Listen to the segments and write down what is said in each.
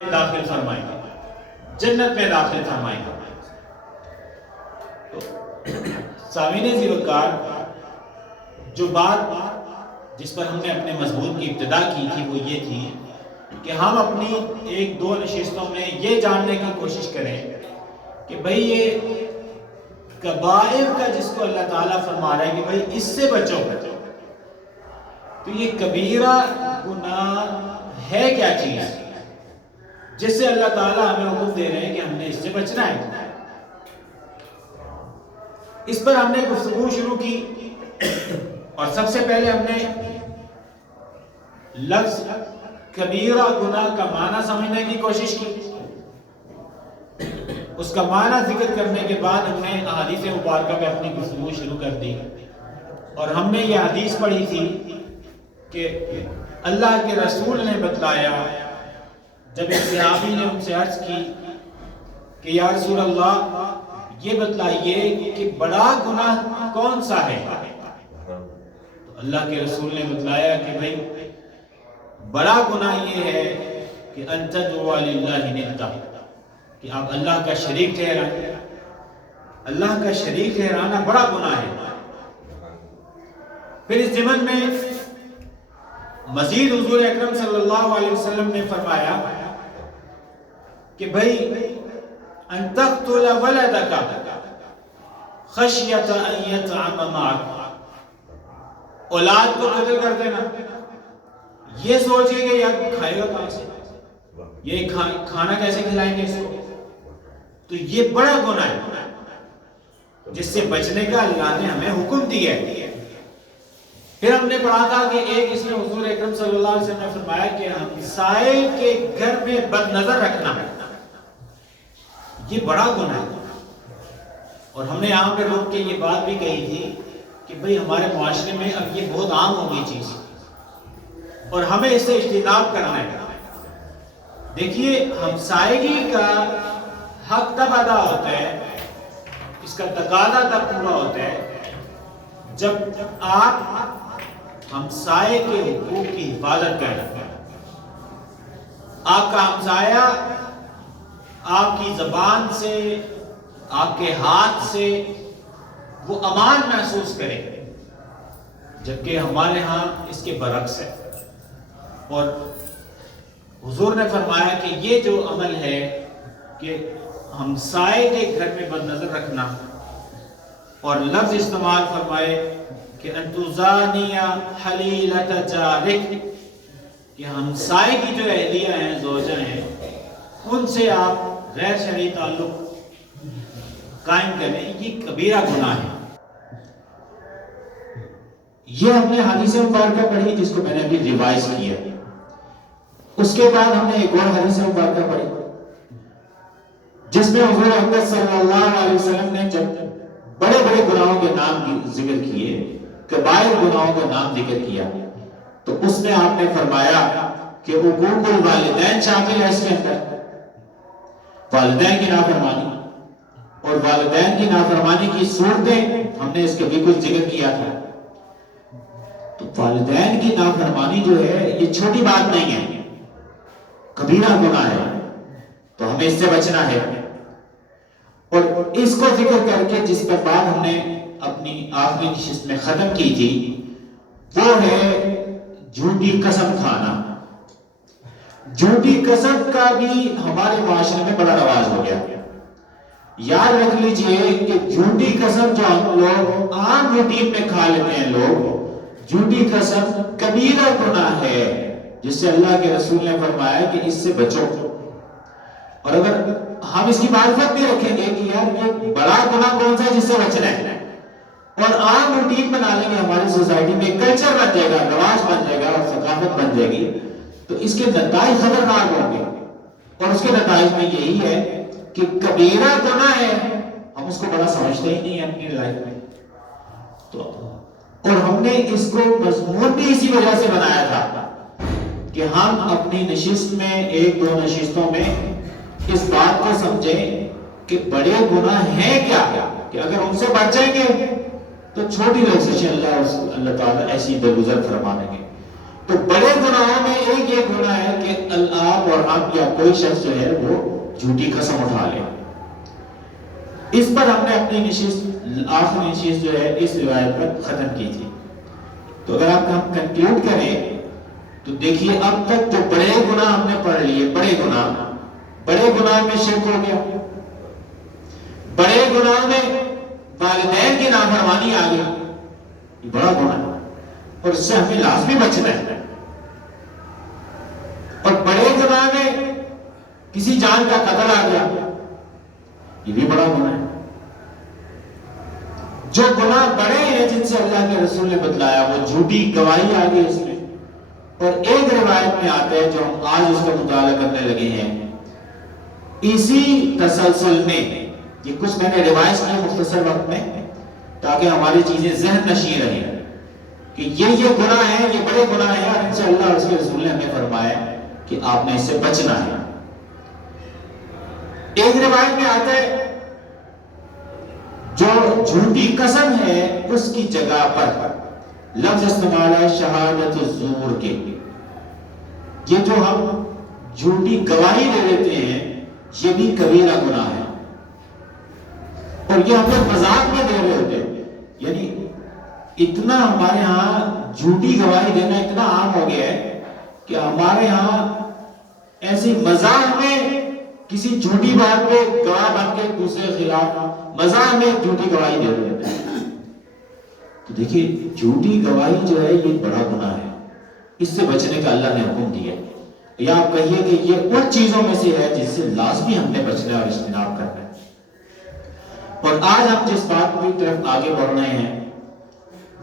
داخل فرمائیں گے، جنت میں داخل فرمائیں گے۔ سامعین ذی وقار، جو بات جس پر ہم نے اپنے مضمون کی ابتدا کی تھی وہ یہ تھی کہ ہم اپنی ایک دو نشستوں میں یہ جاننے کی کوشش کریں کہ بھئی یہ کبائر کا جس کو اللہ تعالیٰ فرما رہا ہے کہ بھئی اس سے بچو، تو یہ کبیرہ گناہ ہے کیا چیز جس سے اللہ تعالیٰ ہمیں حکم دے رہے ہیں کہ ہم نے اس سے بچنا ہے۔ اس پر ہم نے گفتگو شروع کی اور سب سے پہلے ہم نے لفظ کبیرہ گناہ کا معنی سمجھنے کی کوشش کی۔ اس کا معنی ذکر کرنے کے بعد ہم نے احادیث مبارکہ پہ اپنی گفتگو شروع کر دی اور ہم نے یہ حدیث پڑھی تھی کہ اللہ کے رسول نے بتلایا، جب ایک صحابی نے ان سے عرض کی کہ یا رسول اللہ یہ بتلائیے کہ بڑا گناہ کون سا ہے، تو اللہ کے رسول نے بتلایا کہ بھئی بڑا گناہ یہ ہے کہ ان تدعو للہ ندا، کہ آپ اللہ کا شریک ٹھہرائیں۔ اللہ کا شریک ٹھہرانا بڑا گناہ ہے۔ پھر اس ضمن میں مزید حضور اکرم صلی اللہ علیہ وسلم نے فرمایا کہ بھئی ان تقتل ولدک خشیت ان یطعم معک، اولاد کو قتل کر دینا یہ سوچے کہ یار کھائے گا کہاں سے، یہ کھانا کیسے کھلائیں گے اس کو، تو یہ بڑا گناہ ہے جس سے بچنے کا اللہ نے ہمیں حکم دیا ہے۔ پھر ہم نے پڑھا تھا کہ ایک اس میں حضور اکرم صلی اللہ علیہ وسلم نے فرمایا کہ ہمسائے کے گھر میں بد نظر رکھنا یہ بڑا گناہ ہے۔ اور ہم نے یہاں پہ روک کے یہ بات بھی کہی تھی کہ بھئی ہمارے معاشرے میں اب یہ بہت عام ہو گئی چیز اور ہمیں اس سے اجتناب کرنا ہے۔ دیکھیے ہمسائیگی کا حق تب ادا ہوتا ہے، اس کا تقاضا تب پورا ہوتا ہے جب آپ ہمسائے کے حقوق کی حفاظت کریں۔ آپ کا ہمسایہ آپ کی زبان سے، آپ کے ہاتھ سے وہ امان محسوس کرے، جبکہ ہمارے ہاں اس کے برعکس ہے۔ اور حضور نے فرمایا کہ یہ جو عمل ہے کہ ہمسائے کے گھر میں بد نظر رکھنا، اور لفظ استعمال فرمائے کہ انتظانی حلیلت جارک، کہ ہمسائے کی جو اہلیہ ہیں، زوجہ ہیں، ان سے آپ غیر شرعی تعلق قائم کریں، یہ کبیرہ گناہ ہے۔ یہ ہم نے حدیث مبارکہ پڑھی جس کو میں نے ابھی ریوائز کیا۔ اس کے بعد ہم نے ایک اور حدیث مبارکہ پڑھی جس میں حضور اکرم صلی اللہ علیہ وسلم نے جب بڑے بڑے گناہوں کے نام ذکر کیے، کبائر گناہوں کا نام ذکر کیا، تو اس میں آپ نے فرمایا کہ حقوق الوالدین شامل ہے اس کے اندر، والدین کی نافرمانی، اور والدین کی نافرمانی کی صورتیں ہم نے اس کے بھی کچھ ذکر کیا تھا۔ تو والدین کی نافرمانی جو ہے یہ چھوٹی بات نہیں ہے، کبیرہ گناہ ہے، تو ہمیں اس سے بچنا ہے۔ اور اس کو ذکر کر کے جس پر بات ہم نے اپنی آخری نشست میں ختم کی تھی وہ ہے جھوٹی قسم کھانا۔ جھوٹی قسم کا بھی ہمارے معاشرے میں بڑا رواج ہو گیا۔ یاد رکھ لیجئے کہ جھوٹی قسم جو ہم لوگ عام روٹین میں کھا لیتے ہیں لوگ، جھوٹی قسم کبیرہ گناہ ہے جس سے اللہ کے رسول نے فرمایا کہ اس سے بچو۔ اور اگر ہم اس کی معرفت بھی رکھیں گے کہ یار یہ بڑا گناہ کون سا ہے جس سے بچنا ہے، اور عام روٹین بنا لیں گے، ہماری سوسائٹی میں کلچر بن جائے گا، رواج بن جائے گا اور ثقافت بن جائے گی، تو اس کے نتائج خطرناک ہوں گے۔ اور اس کے نتائج میں یہی ہے کہ کبیرہ گناہ ہے، ہم اس کو بڑا سمجھتے ہی نہیں ہیں اپنی لائف میں، تو اور ہم نے اس کو مضمون بھی اسی وجہ سے بنایا تھا کہ ہم اپنی نشست میں ایک دو نشستوں میں اس بات کو سمجھیں کہ بڑے گناہ ہیں کیا، کہ اگر ان سے بچیں گے تو چھوٹی لذیذیں اللہ تعالیٰ ایسی درگزر فرما دیں گے۔ تو بڑے گناہوں میں ایک یہ گناہ ہے کہ آپ اور آپ یا کوئی شخص جو ہے وہ جھوٹی قسم اٹھا لے. اس پر ہم نے اپنی نشست آخری نشست جو ہے اس روایت پر ختم کی تھی. تو اگر آپ ہم کنکلوڈ کریں تو دیکھیے اب تک جو بڑے گناہ ہم نے پڑھ لیے، بڑے گناہ میں شرک ہو گیا، بڑے گناہ میں والدین کی نافرمانی آ گئی، یہ بڑا گناہ ہے اور اس سے ہمیں لازمی بچنا ہے. اور بڑے گناہ میں کسی جان کا قتل آ گیا، یہ بھی بڑا گناہ ہے. جو گناہ بڑے ہیں جن سے اللہ کے رسول نے بتلایا وہ جھوٹی گواہی آ گئی اس میں. اور ایک روایت میں آتا ہے جو ہم آج اس کا مطالعہ کرنے لگے ہیں، اسی تسلسل میں یہ کچھ میں نے روایت کی مختصر وقت میں تاکہ ہماری چیزیں ذہن نشین رہیں کہ یہ گناہ ہیں، یہ بڑے گناہ ہیں اور ان سے اللہ اور اس کے رسول نے ہمیں فرمایا کہ آپ نے اس سے بچنا ہے. ایک روایت میں آتا ہے جو جھوٹی قسم ہے اس کی جگہ پر لفظ استعمال ہے شہادت الزور کے. یہ جو ہم جھوٹی گواہی دے دیتے ہیں یہ بھی کبیرہ گناہ ہے اور یہ ہم لوگ مذاق میں دے رہے ہوتے ہیں. یعنی اتنا ہمارے ہاں جھوٹی گواہی دینا اتنا عام ہو گیا ہے کہ ہمارے ہاں ایسی مزاح میں کسی جھوٹی بات پہ گواہ بن کے دوسرے خلاف مزاح میں جھوٹی گواہی دے رہے ہوتے ہیں. تو دیکھیے جھوٹی گواہی جو ہے یہ بڑا گناہ ہے، اس سے بچنے کا اللہ نے حکم دیا. یا آپ کہیے کہ یہ ان چیزوں میں سے ہے جس سے لازمی ہم نے بچنا اور اجتناب کرنا ہے. اور آج ہم جس بات کی طرف آگے بڑھ رہے ہیں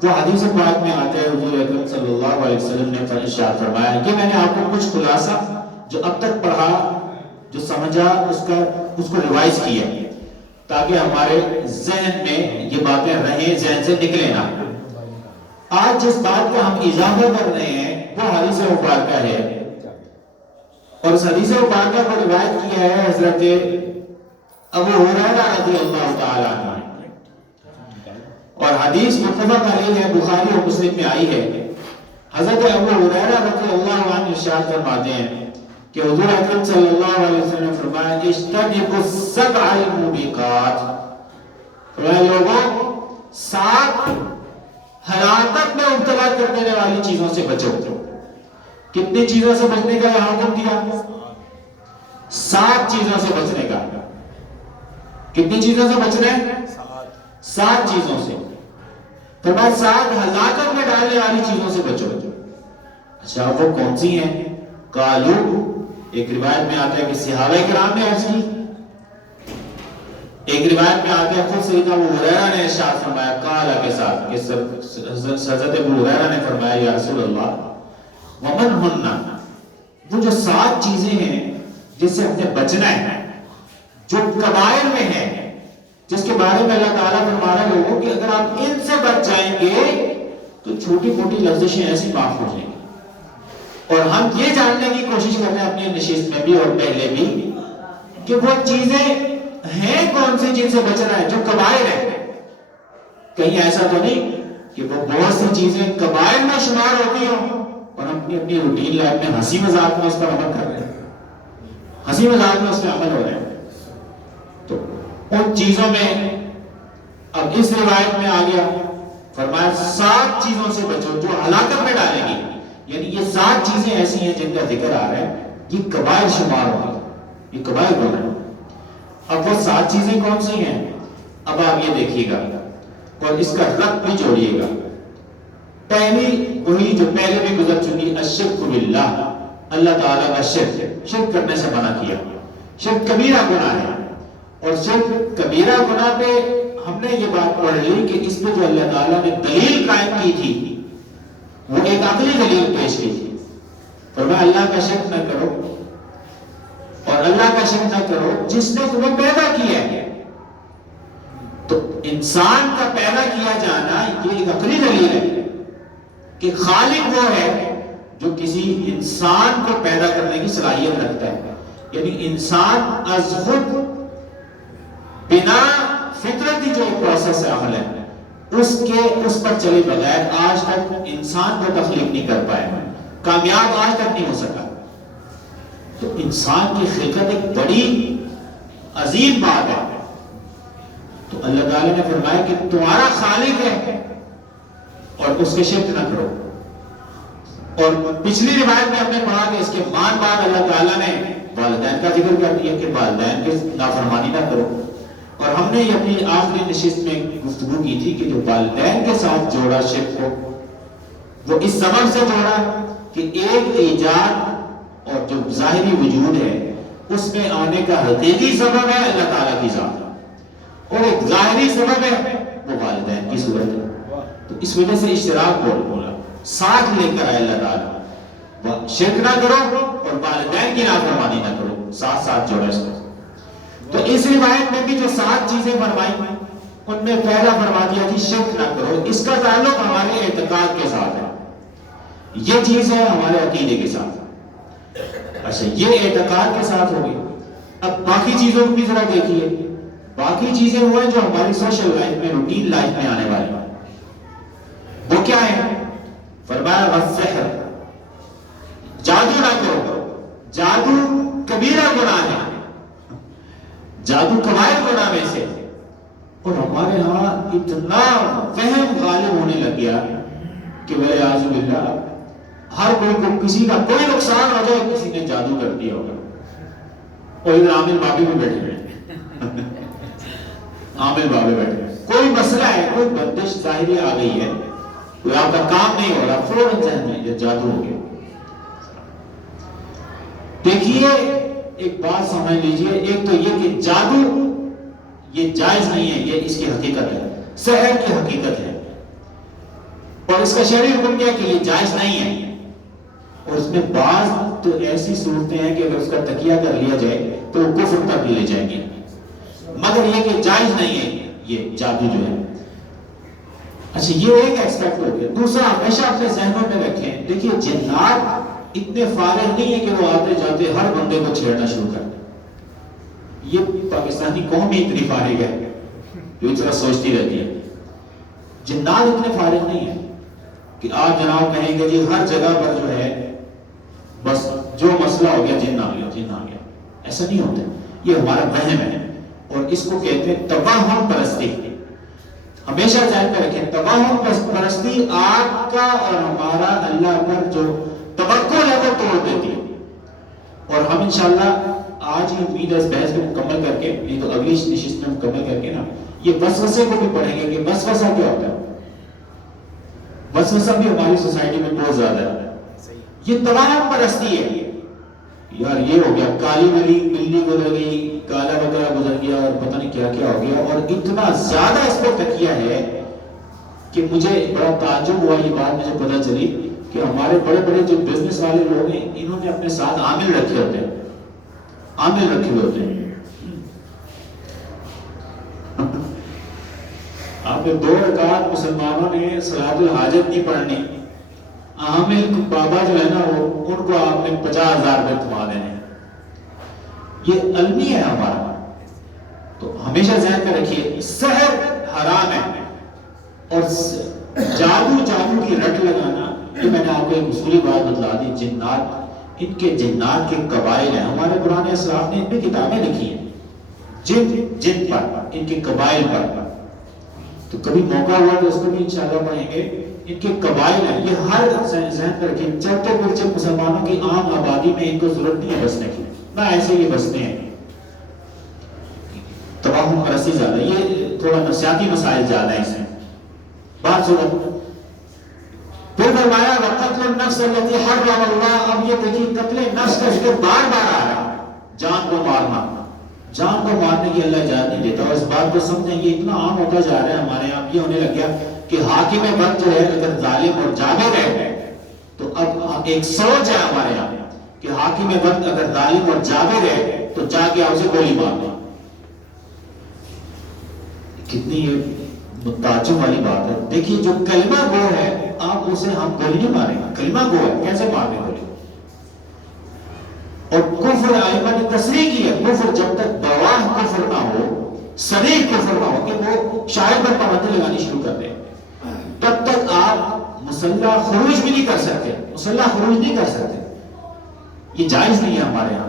وہ حدیث پاک میں آتا ہے، حضور اکرم صلی اللہ علیہ وسلم نے ارشاد فرمایا کہ میں نے آپ کو کچھ خلاصہ جو اب تک پڑھا جو سمجھا اس کو ریوائز کیا تاکہ ہمارے ذہن میں یہ باتیں رہیں، ذہن سے نکلے نہ. آج جس بات کا ہم اضافہ کر رہے ہیں وہ حدیث مبارکہ ہے اور اس حدیث مبارکہ کو روایت کیا ہے حضرت ابو ہریرہ رضی اللہ تعالی عنہ اور حدیث متفق علیہ ہے، بخاری اور مسلم میں آئی ہے. حضرت ابو ہریرہ رضی اللہ عنہ ارشاد فرماتے ہیں کہ حضور اکرم صلی اللہ علیہ وسلم نے فرمایا اجتنبوا السبع الموبقات، فرمایا لوگوں 7 ہلاکت میں مبتلا کر دینے والی چیزوں سے بچو. کتنی چیزوں سے بچنے کا یہاں حکم دیا؟ 7 چیزوں سے بچنے کا. کتنی چیزوں سے بچنا ہے؟ 7 چیزوں سے. فرمایا 7 ہلاکت میں ڈالنے والی چیزوں سے بچو. اچھا وہ کون سی ہیں؟ قالو، ایک روایت میں آتا ہے کہ صحابہ کرام نے عرض کی، ایک روایت میں آتا ہے خود سیدنا ابو ہریرہ نے ارشاد فرمایا قال کے ساتھ کہ حضرت ابو ہریرہ نے فرمایا یا رسول اللہ ومن ہن، وہ جو 7 چیزیں ہیں جس سے ہمیں بچنا ہے جو کبائر میں ہے، جس کے بارے میں اللہ تعالیٰ فرما رہا ہے لوگوں کہ اگر آپ ان سے بچ جائیں گے تو چھوٹی موٹی لفظشیں ایسی معاف ہو جائیں گی. اور ہم یہ جاننے کی کوشش کر رہے ہیں اپنی نشست میں بھی اور پہلے بھی کہ وہ چیزیں ہیں کون سی جن سے بچنا ہے جو کبائر ہے. کہیں ایسا تو نہیں کہ وہ بہت سی چیزیں کبائر میں شمار ہوتی ہوں اور ہم اپنی روٹین لائف میں ہنسی مذاق میں اس پر عمل کر رہے ہیں، ہنسی مذاق میں اس پہ عمل ہو رہے ہیں. تو ان چیزوں میں اب اس روایت میں آ گیا فرمایا 7 چیزوں سے بچو جو ہلاکت میں ڈالیں گی. یعنی یہ 7 چیزیں ایسی ہیں جن کا ذکر آ رہا ہے یہ کبائر شمار ہوگی، یہ کبائر بن رہے ہیں. اب وہ 7 چیزیں کون سی ہیں اب آپ یہ دیکھیے گا اور اس کا ربط بھی جوڑیے گا. پہلی وہی جو پہلے بھی گزر چکی، الشرک باللہ، اللہ تعالیٰ کا شرک کرنے سے منع کیا. شرک کبیرہ گناہ ہے اور شرک کبیرہ گناہ پہ ہم نے یہ بات پڑھ لی کہ اس پہ جو اللہ تعالیٰ نے دلیل قائم کی تھی وہ ایک عقلی دلیل پیش کی تھی. فرمایا اللہ کا شرک نہ کرو اور اللہ کا شرک نہ کرو جس نے تمہیں پیدا کیا ہے. تو انسان کا پیدا کیا جانا یہ ایک عقلی دلیل ہے کہ خالق وہ ہے جو کسی انسان کو پیدا کرنے کی صلاحیت رکھتا ہے. یعنی انسان از خود بنا فطرتی جو پروسیس عمل ہے اس پر چلے بغیر آج تک انسان کو تخلیق نہیں کر پائے. کامیاب آج تک نہیں ہو سکا. تو انسان کی خلقت ایک بڑی عظیم بات ہے. تو اللہ تعالیٰ نے فرمایا کہ تمہارا خالق ہے اور اس کے شرک نہ کرو. اور پچھلی روایت میں ہم نے پڑھا کہ اس کے بعد اللہ تعالیٰ نے والدین کا ذکر کر دیا کہ والدین کی نافرمانی نہ کرو. اور ہم نے یہ اپنی آخری نشست میں گفتگو کی تھی کہ جو والدین کے ساتھ جوڑا شرک کو، وہ اس سبب سے جوڑا کہ ایک ایجاد اور جو ظاہری وجود ہے اس میں آنے کا حقیقی سبب ہے اللہ تعالیٰ کی ذات، اور ایک ظاہری سبب ہے وہ والدین کی صورت ہے. تو اس وجہ سے اشتراک بولا، ساتھ لے کر آئے اللہ تعالیٰ، شرک نہ کرو اور والدین کی نافرمانی نہ کرو، ساتھ ساتھ جوڑا اس کو. تو اس روایت میں بھی جو 7 چیزیں فرمائی ان میں پہلا فرما دیا کہ شرک نہ کرو. اس کا تعلق ہمارے اعتقاد کے ساتھ ہے، یہ چیز ہے ہمارے عقیدے کے ساتھ. اچھا، یہ اعتقاد کے ساتھ ہوگی. اب باقی چیزوں کو بھی ذرا دیکھیے. باقی چیزیں وہ ہیں جو ہماری سوشل لائف میں، روٹین لائف میں آنے والی ہیں. وہ کیا ہے؟ فرمایا والسحر، جادو نہ کرو. جادو کبیرہ گناہ ہے، جادو کبائر گناہ میں سے. اور ہمارے ہاں اتنا فہم غالب ہونے لگ گیا کہ والعیاذ باللہ ہر کوئی کو کسی کا کوئی نقصان ہو جائے کسی نے جادو کر دیا ہوگا. اور ادھر عامل بابی بھی بیٹھے ہوئے عامل بابے بیٹھے ہوئے. کوئی مسئلہ ہے، کوئی بندش ظاہری آ گئی ہے، کوئی آپ کا کام نہیں ہو رہا، فوراً ذہن میں یہ جادو ہو گیا. دیکھیے ایک بات سمجھ لیجئے، ایک تو یہ کہ جادو یہ جائز نہیں ہے، یہ اس کی حقیقت ہے، سحر کی حقیقت ہے. اور اس کا شرعی حکم کیا کہ یہ جائز نہیں ہے. اور اس میں بعض تو ایسی صورتیں ہیں کہ اگر اس کا تکیہ کر لیا جائے تو وہ کفر تک لے جائیں گے، مگر یہ کہ جائز نہیں ہے یہ جادو جو ہے. اچھا، یہ ایک ایسپیکٹ ہو گیا. دوسرا، ہمیشہ اپنے ذہنوں میں رکھیں، دیکھیے جنات اتنے فارغ نہیں ہے کہ وہ آتے جاتے ہر بندے کو چھیڑنا شروع کر دیں. یہ پاکستانی قوم ہی اتنی فارغ ہے جو اس طرح سوچتی رہتی ہے. جنات اتنے فارغ نہیں ہے کہ آپ جناب کہیں گے جی ہر جگہ پر جو ہے بس جو مسئلہ ہو گیا جن آ گیا جن آ گیا. ایسا نہیں ہوتا. یہ ہمارا وہم ہے اور اس کو کہتے ہیں توہم پرستی. ہمیشہ ذہن میں رکھیں، توہم پرستی آپ کا اور ہمارا اللہ پر جو توکل ہے وہ توڑ دیتی ہے. اور ہم انشاءاللہ آج ہی امید ہے اس بحث کو مکمل کر کے، نہیں تو اگلی نشست میں مکمل کر کے نا یہ وسوسے کو بھی پڑھیں گے کہ وسوسہ کیا ہوتا ہے. وسوسہ بھی ہماری سوسائٹی میں بہت زیادہ ہے. یہ توہم پرستی ہے. یار یہ ہو گیا، کالی بلی گزر گئی، کالا وغیرہ گزر گیا اور پتہ نہیں کیا کیا ہو گیا. اور اتنا زیادہ اس کو تکیہ ہے کہ مجھے بڑا تعجب ہوا یہ بات مجھے پتہ چلی کہ ہمارے بڑے بڑے جو بزنس والے لوگ ہیں انہوں نے اپنے ساتھ عامل رکھے ہوتے ہیں، عامل رکھے ہوئے ہوتے ہیں. آپ نے 2 رکعت مسلمانوں نے صلاۃ الحاجت نہیں پڑھنی، عامل بابا جو ہے نا وہ ان کو آپ نے 50,000 روپے تھما دینے. یہ علمی ہے ہمارا. تو ہمیشہ ذہن میں رکھیے سحر حرام ہے. اور جادو کی رٹ لگانا، یہ میں نے آپ کو ایک اصولی بات بتلا دی. جنات، ان کے جنات کے قبائل ہیں. ہمارے پرانے اسلاف نے ان پہ کتابیں لکھی ہیں جن پر، ان کے قبائل پر. تو کبھی موقع ہوا تو اس کو بھی انشاءاللہ پڑھیں گے. ان کے قبائل ہیں. یہ ہر ذہن پر رکھیں، چلتے پھرتے مسلمانوں کی عام آبادی میں ان کو ضرورت نہیں ہے بسنے کی، نہ ایسے یہ بستے ہیں. توہم پرستی زیادہ، یہ تھوڑا نفسیاتی مسائل زیادہ ہیں اس میں. بات سنو. پھر فرمایا وقتل النفس التي حرم اللہ. اب یہ دیکھیے قتل نفس کا ذکر بار بار آ رہا ہے. جان کو مارنا، جان کو مارنے کی اللہ اجازت نہیں دیتا. اور اس بات کو سمجھیں، یہ اتنا عام ہوتا جا رہا ہے ہمارے یہاں. یہ ہونے لگ گیا کہ حاکم وقت جو ہے اگر ظالم اور جابر ہے تو اب ایک سوچ ہے ہمارے یہاں کہ حاکم وقت اگر ظالم اور جابر ہے تو جا کے اسے گولی مار دو. کتنی تعجب والی بات ہے. دیکھیے جو کلمہ گو ہے آپ اسے ہم گولی نہیں ماریں گے. کلمہ گو ہے کیسے مارنے گولی؟ اور کفر ائمہ نے تصریح کی ہے. کفر جب تک بواہ کفر نہ ہو، صریح کفر نہ ہو کہ وہ شاعر پر پابندی لگانی شروع کر دیں، تب تک آپ مسلح خروج بھی نہیں کر سکتے، مسلح خروج نہیں کر سکتے، یہ جائز نہیں ہے ہمارے ہاں.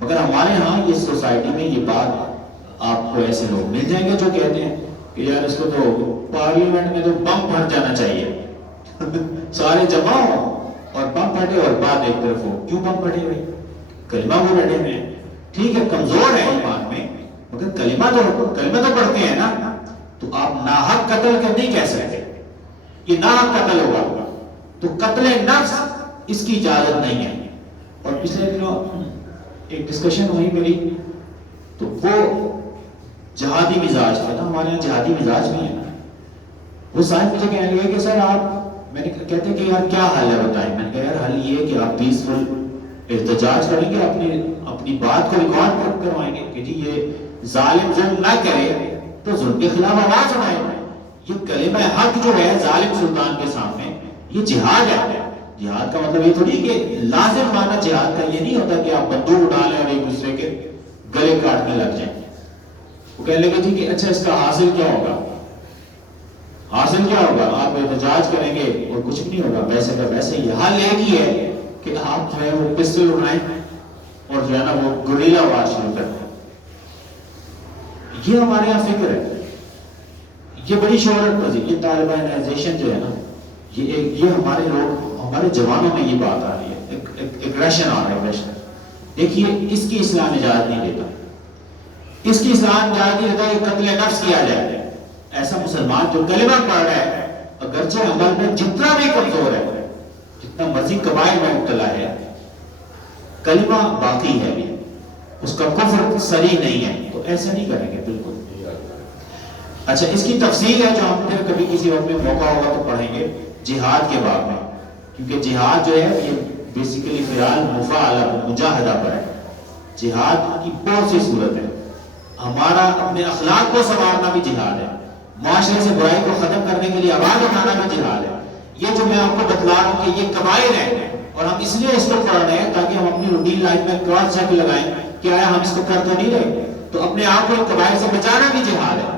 مگر ہمارے ہاں یہ سوسائٹی میں یہ بات آپ کو ایسے لوگ مل جائیں گے جو کہتے ہیں کہ یار اس کو تو پارلیمنٹ میں تو بم پھٹ جانا چاہیے سارے جمع ہو اور بم پھٹے اور بات ایک طرف ہو. کیوں بم پھٹے ہوئے؟ کلمہ وہ بیٹھے ہوئے ہیں، ٹھیک ہے کمزور ہے ایمان میں مگر کلمہ تو پڑھتے ہیں نا. تو آپ ناحق قتل کر نہیں کہہ سکتے، یہ ناحق قتل ہوگا. تو قتل نفس اس کی اجازت نہیں ہے. اور پچھلے دنوں ایک ڈسکشن ہوئی میری، تو وہ جہادی مزاج تھا نا، ہمارے یہاں جہادی مزاج بھی ہے نا. وہ صاحب مجھے کہنے لگے کہ سر آپ، میں نے کہتے کہ یار کیا حل ہے بتائیں. میں نے کہا یار حل یہ کہ آپ پیسفل احتجاج کریں گے، اپنی بات کو ریکارڈ کروائیں گے کہ جی یہ ظالم ظلم نہ کرے تو ظلم کے خلاف آواز اٹھائیں. یہ کلمہ حق جو ہے ظالم سلطان کے سامنے، یہ جہاد ہے. جہاد کا مطلب یہ تھوڑی کہ لازم معنی جہاد کا یہ نہیں ہوتا کہ آپ بندوق اٹھا لیں اور ایک دوسرے کے گلے کاٹنے لگ جائیں. وہ کہنے لگے جی کہ اچھا اس کا حاصل کیا ہوگا؟ حاصل کیا ہوگا؟ آپ احتجاج کریں گے اور کچھ بھی نہیں ہوگا، ویسے کا ویسے ہی. حل ایک ہی ہے کہ آپ جو ہے وہ پسٹل اٹھائیں اور جو ہے نا وہ گریلا وار شروع کر دیں. یہ ہمارے یہاں فکر ہے، یہ بڑی شہرت پذیر، یہ طالبانائزیشن جو ہے نا، یہ ہمارے لوگ، ہمارے جوانوں میں یہ بات آ رہی ہے، ایگریشن آ رہا ہے. ایگریشن دیکھیے اس کی اسلام اجازت نہیں دیتا، اس کی اسلام اجازت نہیں دیتا کہ قتل نفس کیا جائے. ایسا مسلمان جو کلمہ پڑھ رہا ہے اگرچہ عمل میں جتنا بھی کمزور ہے، جتنا مرضی قبائل میں مبتلا ہے، کلمہ باقی ہے، اس کا کفر صریح نہیں ہے، تو ایسا نہیں کریں گے بالکل. اچھا اس کی تفصیل ہے جو ہم پھر کبھی کسی وقت میں موقع ہوگا تو پڑھیں گے جہاد کے باب میں، کیونکہ جہاد جو ہے یہ بیسیکلی فعال مفاعلہ مجاہدہ پر ہے. جہاد کی بہت سی صورت ہے. ہمارا اپنے اخلاق کو سنوارنا بھی جہاد ہے، معاشرے سے برائی کو ختم کرنے کے لیے آواز اٹھانا بھی جہاد ہے. یہ جو میں آپ کو بتلا رہا ہوں کہ یہ قبائل ہیں اور ہم اس لیے اس کو پڑھ رہے ہیں تاکہ ہم اپنی روٹین لائف میں کراس چیک لگائیں کہ آیا ہم اس کو کر تو نہیں رہے. تو اپنے آپ کو قبائل سے بچانا بھی جہاد ہے.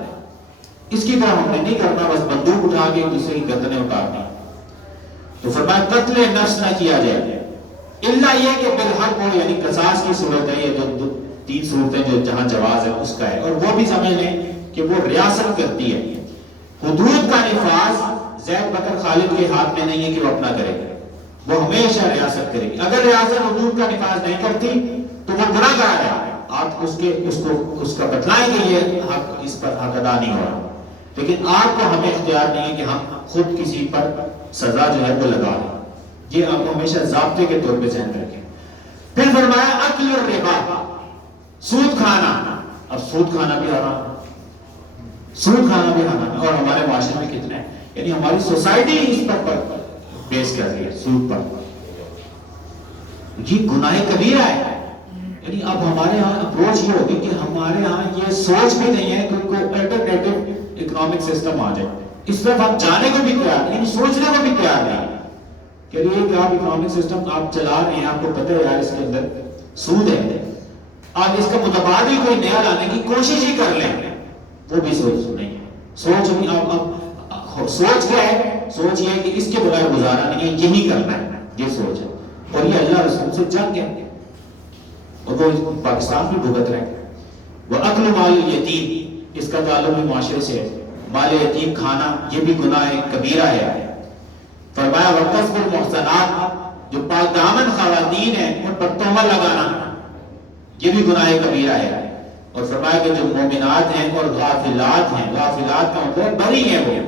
اس کی طرح ہم نے نہیں کرنا بس بندوق اٹھا کے ایک دوسرے کی گردنیں اتارنی. تو فرمایا قتل نفس نہ کیا جائے الا یہ کہ بالحق ہو، یعنی قصاص کی صورت ہے. یہ جو تین صورتیں جو جہاں جواز ہے اس کا ہے، اور وہ بھی سمجھ لیں کہ وہ ریاست کرتی ہے. حدود کا نفاذ زید بکر خالد کے ہاتھ میں نہیں ہے کہ وہ اپنا کرے، وہ ہمیشہ ریاست کرے گی. اگر ریاست حدود کا نفاذ نہیں کرتی تو وہ گناہ گار ہے. آپ اس کا بتلائیں کہ یہ حق اس پر حق ادا نہیں ہو رہا، لیکن آپ کو ہمیں اختیار نہیں ہے کہ ہم خود کسی پر سزا جو ہے وہ لگا دیں. یہ آپ کو ہمیشہ ضابطے کے طور پہ ذہن رکھیں. پھر فرمایا اکل الربا، سود کھانا. اب سود کھانا بھی حرام ہے، سود کھانا بھی حرام ہے. اور ہمارے معاشرے میں کتنے ہیں، یعنی ہماری سوسائٹی اس پر بیس کر رہی ہے سود پر. یہ گناہ کبیرہ ہے. یعنی اب ہمارے ہاں اپروچ یہ ہوگی کہ ہمارے ہاں یہ سوچ بھی نہیں ہے کہ کوئی الٹرنیٹو اکنامک سسٹم آ جائے. اس طرف آپ جانے کو بھی تیار نہیں، یعنی سوچنے کو بھی تیار نہیں کہ یہ کہ آپ اکنامک سسٹم آپ چلا رہے ہیں، آپ کو پتہ ہے یار اس کے اندر سود ہے، آپ اس کا متبادل کوئی نیا لانے کی کوشش ہی کر لیں، وہ بھی سوچ نہیں. سوچ نہیں. اب سوچ کیا ہے؟ سوچ یہ ہے کہ اس کے بغیر گزارا نہیں ہے، یہی کرنا ہے، یہ سوچ ہے. اور یہ اللہ رسول سے جنگ ہے اور وہ پاکستان بھی بھگت رہے ہیں. وہ اکل مال یتیم، اس کا تعلق بھی معاشرے سے ہے. مال یتیم کھانا یہ بھی گناہ کبیرہ ہے. فرمایا وقصف المحصنات، جو پاک دامن خواتین ہیں ان پر تہمت لگانا یہ بھی گناہ کبیرہ ہے. اور فرمایا کہ جو مومنات ہیں اور غافلات ہیں، غافلات کا مطلب بری ہیں وہ،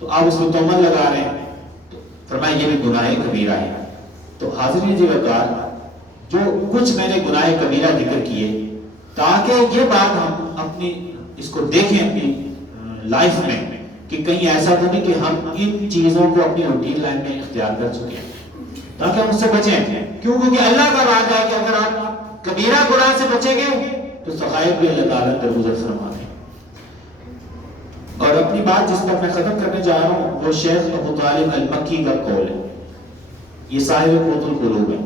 تو آپ اس کو تہمت لگا رہے ہیں، تو فرمایا یہ بھی گناہ کبیرہ ہے. تو حاضرین جی وقار، جو کچھ میں نے گناہ کبیرہ ذکر کیے تاکہ یہ بات ہم اپنی اس کو دیکھیں اپنی لائف میں کہ کہیں ایسا تو نہیں کہ ہم ان چیزوں کو اپنی روٹین لائف میں اختیار کر چکے ہیں، تاکہ ہم اس سے بچیں. کیونکہ اللہ کا وعدہ ہے کہ اگر آپ کبیرہ گناہ سے بچیں گے تو سخائر بھی اللہ تعالیٰ درگزر فرما دیں. اور اپنی بات جس پر میں ختم کرنے جا رہا ہوں وہ شیخ ابو طالب المکی کا قول ہے. یہ صاحب قوت القلوب ہے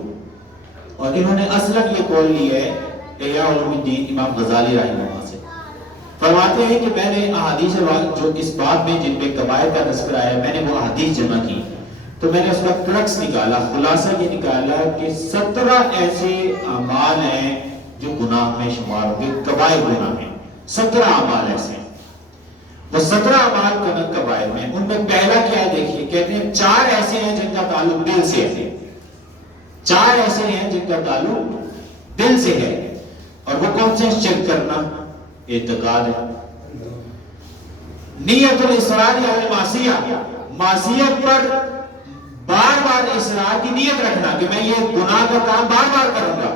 اور انہوں نے اصلاً یہ قول لی ہے احیاء علوم الدین امام غزالی رحمہ اللہ سے. فرماتے ہیں کہ میں نے احادیث جو اس بات میں جن پہ کبائر کا تذکرہ ہے میں نے وہ احادیث جمع کی تو میں نے اس کا کرکس نکالا، خلاصہ یہ نکالا کہ 17 ایسے اعمال ہیں جو گناہ میں شمار ہوں گے، کبائر گناہ میں 17 اعمال ایسے ہیں۔ وہ 17 اعمال کبائر میں، ان میں پہلا کیا ہے دیکھیے، کہتے ہیں 4 ایسے ہیں جن کا تعلق دل سے ہے، 4 ایسے ہیں جن کا تعلق دل سے ہے، اور وہ کون سے؟ شرک کرنا، اعتقاد ہے، نیت الاصرار علی المعصیہ، معصیت پر بار بار اصرار کی نیت رکھنا کہ میں یہ گناہ کا کام بار بار کروں گا۔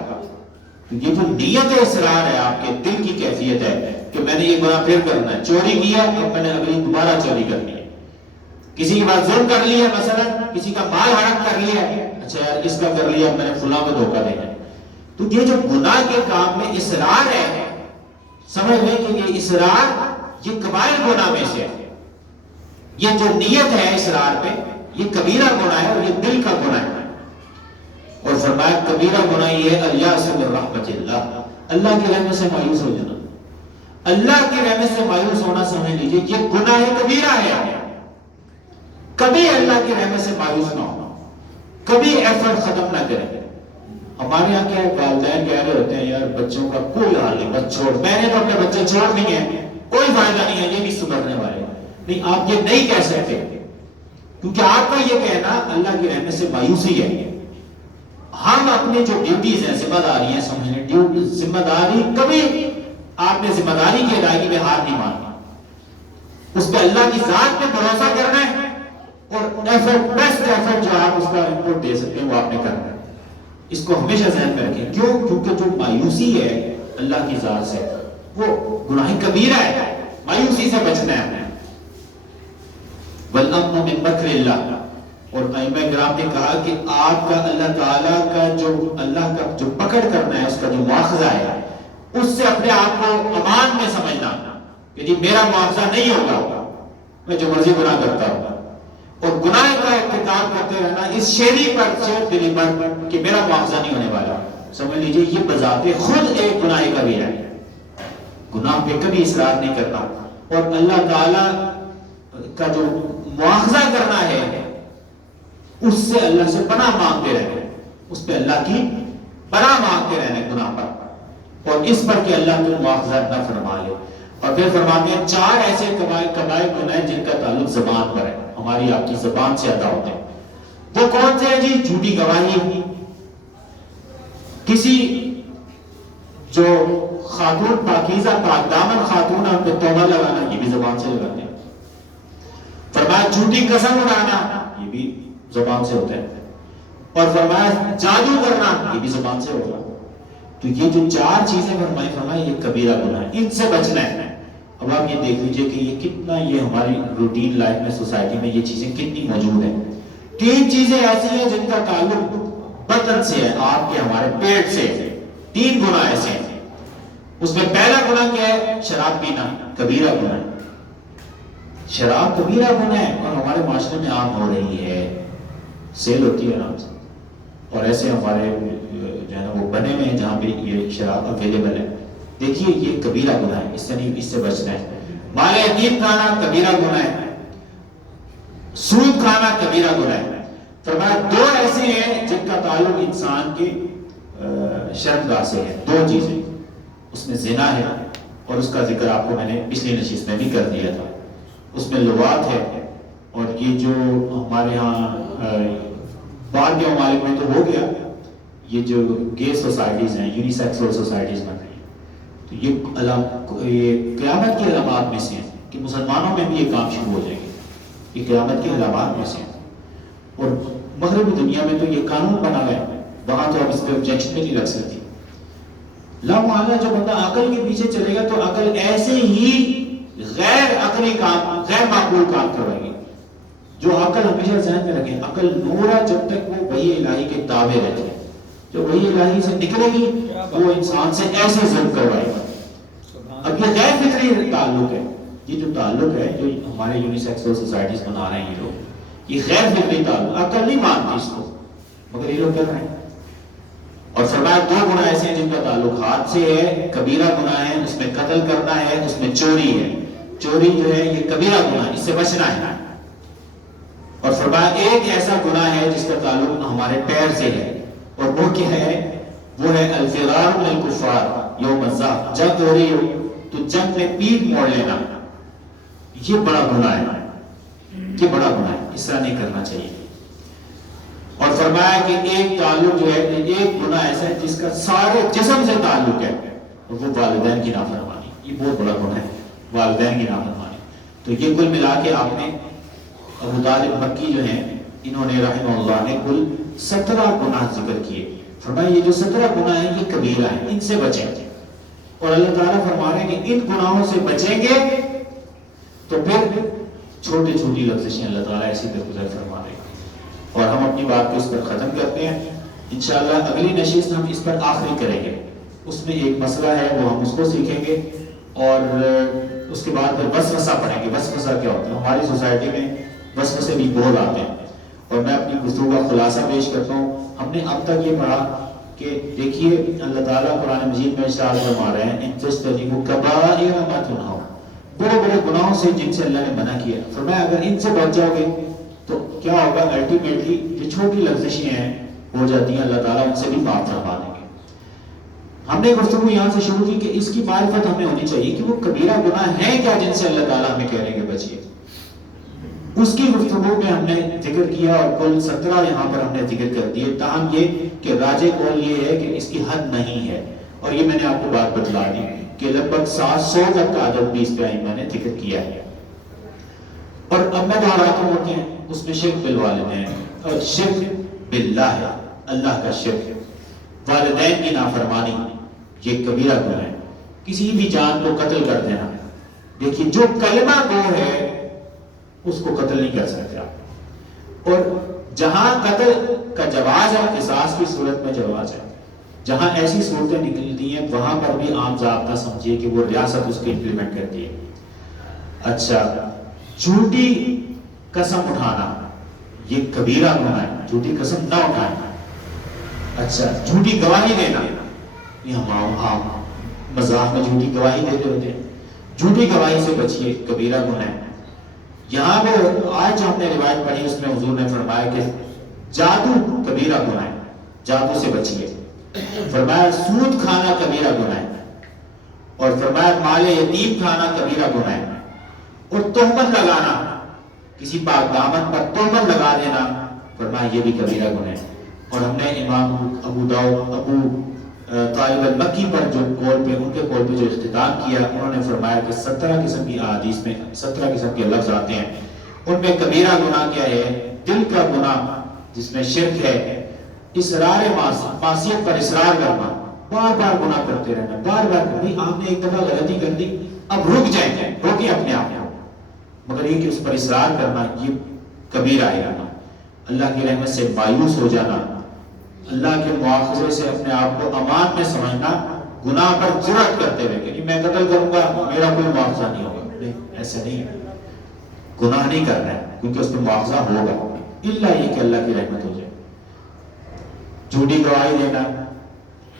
یہ جو نیت اصرار ہے آپ کے دل کی کیفیت ہے کہ میں نے یہ گناہ پھر کرنا ہے، چوری کیا اب میں نے اگلی دوبارہ چوری کرنی ہے، کسی کے بعد ظلم کر لیا، مثلا کسی کا مال حرام کر لیا، اچھا یار اس کا کر لیا، میں نے فلاں کو دھوکہ دینا ہے۔ تو یہ جو گناہ کے کام میں اصرار ہے، سمجھ لیں کہ یہ اصرار یہ کبائر گناہ میں سے ہے۔ یہ جو نیت ہے اصرار پہ یہ کبیرہ گناہ ہے اور یہ دل کا گناہ ہے۔ اور فرمایا کبیرہ گناہ یہ ہے الیاس من رحمت اللہ، اللہ کی رحمت سے مایوس ہو جانا۔ اللہ کی رحمت سے مایوس ہونا سمجھ لیجئے یہ گناہ کبیرہ ہے۔ کبھی اللہ کی رحمت سے مایوس نہ ہو، کبھی ایفرٹ ختم نہ کریں۔ ہمارے یہاں کیا والدین کہہ رہے ہوتے ہیں یار بچوں کا کوئی حال نہیں، بس چھوڑ، میں نے تو اپنے بچے چھوڑ دیے ہیں، کوئی فائدہ نہیں ہے، یہ نہیں سدھرنے والے۔ نہیں، آپ یہ نہیں کہہ سکتے کیونکہ آپ کا یہ کہنا اللہ کی رحمت سے مایوسی ہے۔ ہم اپنی جو ڈیوٹیز ہیں، ذمہ داری ہیں، سمجھیں ذمہ داری، کبھی آپ نے ذمہ داری کی ادائیگی میں ہار نہیں ماننا، اس پہ اللہ کی ذات پہ بھروسہ کرنا ہے اور ایفرٹ، بیسٹ ایفرٹ جو آپ اس کا انپوٹ دے سکتے ہیں وہ آپ نے کرنا ہے۔ اس کو ہمیشہ ذہن میں رکھیں، کیوں؟ کیونکہ جو مایوسی ہے اللہ کی ذات سے وہ گناہ کبیرہ ہے، مایوسی سے بچنا ہے۔ وَالْأَمْنُ مِنْ مَكْرِ اللَّهِ، اور ائمہ کرام نے کہا کہ آپ کا اللہ تعالیٰ کا جو اللہ کا جو پکڑ کرنا ہے، اس کا جو مواخذہ ہے، اس سے اپنے آپ کو امان میں سمجھنا کہ جی میرا مواخذہ نہیں ہوگا، میں جو مرضی گناہ کرتا ہوں، اور گناہ کا ارتکاب کرتے رہنا اس شیری پر، شیر دلی پر کہ میرا مواخذہ نہیں ہونے والا، سمجھ لیجئے یہ بذات خود ایک گناہ کبیرہ ہے۔ گناہ پہ کبھی اصرار نہیں کرنا، اور اللہ تعالیٰ کا جو مواخذہ کرنا ہے اس سے اللہ سے پناہ مانگتے رہنا، اس پہ اللہ کی پناہ مانگتے رہنا گناہ پر، اور اس پر کہ اللہ کو مواخذہ نہ فرما لے۔ اور پھر فرماتے ہیں 4 ایسے کبائر گناہ جن کا تعلق زبان پر ہے، ہماری آپ کی زبان سے ادا ہوتے ہیں۔ وہ کون سے ہیں جی؟ جھوٹی گواہی، کسی جو خاتون پاکیزہ پاک دامن خاتون ہے ان پہ توبہ لگانا، یہ بھی زبان سے لگاتے ہیں۔ فرمایا جھوٹی قسم اڑانا، یہ بھی زبان سے ہوتا ہے، اور فرمایا جادو کرنا، یہ بھی زبان سے ہوگا۔ تو یہ جو 4 چیزیں فرمایا یہ کبیرہ گناہ ہے، ان سے بچنا ہے۔ اب آپ یہ دیکھ لیجئے کہ یہ کتنا، یہ ہماری روٹین لائف میں، سوسائٹی میں یہ چیزیں کتنی موجود ہیں۔ 3 چیزیں ایسی ہیں جن کا تعلق بطن سے ہے، آپ کے ہمارے پیٹ سے، 3 گناہ ایسے ہیں۔ اس میں پہلا گناہ کیا ہے؟ شراب پینا، کبیرہ گناہ ہے۔ شراب کبیرہ گناہ ہے اور ہمارے معاشرے میں عام ہو رہی ہے، سیل ہوتی ہے آرام سے، اور ایسے ہمارے جو ہے نا وہ بنے ہوئے ہیں جہاں پہ یہ شراب اویلیبل ہے۔ دیکھیے یہ کبیرہ گناہ ہے، اس سے بچنا ہے۔ مال یتیم کھانا کبیرہ گناہ ہے، سود کھانا کبیرہ گناہ ہے۔ فرمایا 2 ایسے ہیں جن کا تعلق انسان کے شرمگاہ سے ہے، 2 چیزیں، اس میں زنا ہے، اور اس کا ذکر آپ کو میں نے پچھلی نشست میں بھی کر دیا تھا، اس میں لواط ہے، اور یہ جو ہمارے ہاں باہر کے ممالک میں تو ہو گیا، یہ جو گے سوسائٹیز ہیں، یونی سیکسول سوسائٹیز بن رہی ہیں، تو یہ قیامت کی علامات میں سے ہیں کہ مسلمانوں میں بھی یہ کام شروع ہو جائے گا، یہ قیامت کی علامات میں سے ہیں۔ اور مغربی دنیا میں تو یہ قانون بنا ہوا ہے، وہاں تو اب اس پہ objection بھی نہیں رکھ سکتی۔ لا محالہ جو بندہ عقل کے پیچھے چلے گا تو عقل ایسے ہی غیر عقلی کام، غیر معقول کام کروائے گی۔ جو عقل ہمیشہ ذہن میں رکھیں، عقل نور ہے جب تک وہ وحی الہی کے تابع رہتی ہے، جو وحی الہی سے نکلے گی وہ انسان سے ایسے ظلم کروائے گا۔ اب یہ غیر فطری تعلق ہے، یہ جو تعلق ہے جو ہمارے یونی سیکسول سوسائٹیز بنا رہے ہیں یہ لوگ، یہ غیر فطری تعلق، عقل نہیں مانتی اس کو، مگر یہ لوگ کر رہے ہیں۔ 2 ایسے ہیں جن کا تعلق دل سے ہے، 3 ایسے ہیں جن کا تعلق زبان سے ہے، اور 4 ایسے ہیں جن کا تعلق کبیرہ گناہ ہے۔ 3 ایسے ہیں جن کا تعلق دل سے ہے، 4 ایسے ہیں جن کا تعلق زبان سے ہے، اور 4 ایسے ہیں جن کا تعلق اور فرمایا دو گناہ ایسے ہیں جن کا تعلق ہاتھ سے ہے، کبیرہ گناہ ہے، اس میں قتل کرنا ہے، اس میں چوری ہے، چوری جو ہے یہ کبیرہ گناہ ہے، اس سے بچنا ہے۔ اور فرمایا ایک ایسا گناہ ہے جس کا تعلق ہمارے پیر سے ہے، اور وہ کیا ہے؟ وہ ہے الفرار من الکفار یوم الزحف، جنگ ہو رہی ہو تو جنگ میں پیٹھ موڑ لینا، یہ بڑا گناہ ہے، یہ بڑا گناہ ہے، اس طرح نہیں کرنا چاہیے۔ اور فرمایا کہ ایک تعلق جو ہے، ایک گناہ ایسا ہے جس کا سارے جسم سے تعلق ہے، اور وہ والدین کی نافرمانی، یہ بہت بڑا گناہ ہے، والدین کی نافرمانی۔ تو یہ کل ملا کے آپ نے ابو طالب مکی جو ہیں، انہوں نے رحمہ اللہ نے کل 17 گناہ ذکر کیے۔ فرمایا یہ جو 17 گناہ ہیں یہ کبیرہ ہیں، ان سے بچیں۔ اور اللہ تعالیٰ فرما رہے ہیں کہ ان گناہوں سے بچیں گے تو پھر چھوٹی چھوٹی لفظیں اللہ تعالیٰ ایسی درگزر فرما رہے ہیں۔ اور ہم اپنی بات کو اس پر ختم کرتے ہیں، انشاءاللہ اگلی نشست ہم اس پر آخری کریں گے، اس میں ایک مسئلہ ہے وہ ہم اس کو سیکھیں گے، اور اس کے بعد پھر وسوسہ پڑھیں گے۔ وسوسہ کیا ہوتا ہے؟ ہماری سوسائٹی میں وسوسے بھی بہت آتے ہیں، اور میں اپنی گفتگو کا خلاصہ پیش کرتا ہوں۔ ہم نے اب تک یہ پڑھا کہ دیکھیے اللہ تعالیٰ قرآن مجید میں ارشاد فرما رہے ہیں ان تجتنبوا کبائر ما تنہون، بڑے بڑے گناہوں سے جن سے اللہ نے منع کیا، فرمایا اگر ان سے بچ جاؤ گے تو کیا ہوگا؟ الٹیمیٹلی جو چھوٹی لغزشیں ہیں ہو جاتی ہیں، اللہ تعالیٰ ان سے بھی معاف فرما دیں گے۔ ہم نے گفتگو یہاں سے شروع کی کہ اس کی معرفت ہمیں ہونی چاہیے کہ وہ کبیرہ گناہ ہیں کیا جن سے اللہ تعالیٰ ہمیں کہہ رہے ہیں کہ بچیے۔ اس کی گفتگو میں ہم نے ذکر کیا، اور کل 17 یہاں پر ہم نے ذکر کر دیے، تاہم یہ کہ راجع قول یہ ہے کہ اس کی حد نہیں ہے، اور یہ میں نے آپ کو بات بتلا دی کہ لگ بھگ 700 تک کا عدد بھی اس پہ میں نے ذکر کیا ہے۔ اور اب میں دہراتا ہوں کہ اس میں شرک بالوالدین اور شرک باللہ ہے، اللہ کا شرک، والدین کی نافرمانی، یہ کبیرہ گناہ ہے۔ کسی بھی جان کو قتل کر دینا، دیکھیے جو کلمہ گو ہے اس کو قتل نہیں کر سکتے آپ، اور جہاں قتل کا جواز ہے قصاص کی صورت میں جواز ہے، جہاں ایسی صورتیں نکلتی ہیں وہاں پر بھی عام ضابطہ سمجھیے کہ وہ ریاست اس کی امپلیمنٹ کرتی ہے۔ اچھا، جھوٹی قسم اٹھانا یہ کبیرہ گناہ ہے، جھوٹی قسم نہ اٹھائیں۔ اچھا، جھوٹی گواہی دینا، یہ ہم عام مزاح میں جھوٹی گواہی دیتے ہوتے ہیں، جھوٹی گواہی سے بچیے، کبیرہ گناہ ہے۔ یہاں وہ آج جو ہم نے روایت پڑھی اس میں حضور نے فرمایا کہ جادو کبیرہ گناہ ہے، جادو سے بچیے۔ فرمایا سود کھانا کبیرہ گناہ ہے، اور فرمایا مال یتیم کھانا کبیرہ گناہ ہے، اور تہمت لگانا، کسی پاک دامن پر تہمت لگا دینا، فرمایا یہ بھی کبیرہ گناہ ہے۔ اور ہم نے امام ابو طالب المکی پر جو قول پہ، ان کے قول پہ جو اختتام کیا، انہوں نے فرمایا کہ 17 قسم کی احادیث میں 17 قسم کے لفظ آتے ہیں، ان میں کبیرہ گناہ کیا ہے؟ دل کا گناہ جس میں شرک ہے، اصرار معصیت پر اصرار کرنا، بار بار گناہ کرتے رہنا، بار بار کرنا، آپ نے ایک دفعہ غلطی کر دی اب رک جائیں، روکیں اپنے آپ کو، مگر یہ کہ اس پر اصرار کرنا یہ کبیرہ ہے۔ اللہ کی رحمت سے مایوس ہو جانا، اللہ کے مواخذے سے اپنے آپ کو امان میں سمجھنا، گناہ پر جرأت کرتے ہوئے کہ میں قتل کروں گا میرا کوئی مواخذہ نہیں ہوگا، نہیں، ایسا نہیں ہے، گناہ نہیں کرنا ہے کیونکہ اس میں مواخذہ ہوگا، الا یہ کہ اللہ کی رحمت ہو جائے۔ جھوٹی گواہی دینا،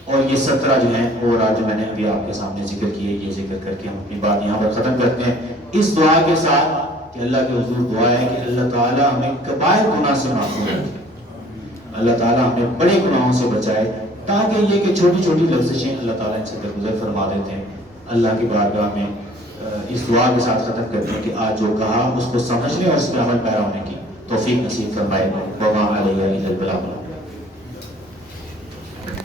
اور یہ 17 جو ہیں اور آج میں نے ابھی آپ کے سامنے ذکر کیے، یہ ذکر کر کے ہم اپنی بات یہاں پر ختم کرتے ہیں، اس دعا کے ساتھ کہ اللہ کے حضور دعا ہے کہ اللہ تعالیٰ ہمیں کبائر گناہ سے محفوظ رکھے، اللہ تعالیٰ ہمیں بڑے گناہوں سے بچائے، تاکہ یہ کہ چھوٹی چھوٹی لفظیں اللہ تعالیٰ ان سے درگزر فرما دیتے ہیں۔ اللہ کی بارگاہ میں اس دعا کے ساتھ ختم کرتے ہیں کہ آج جو کہا اس کو سمجھنے اور اس پہ عمل پیرا ہونے کی توفیق نصیب فرمائے۔ وما علیہ الا البلاغ۔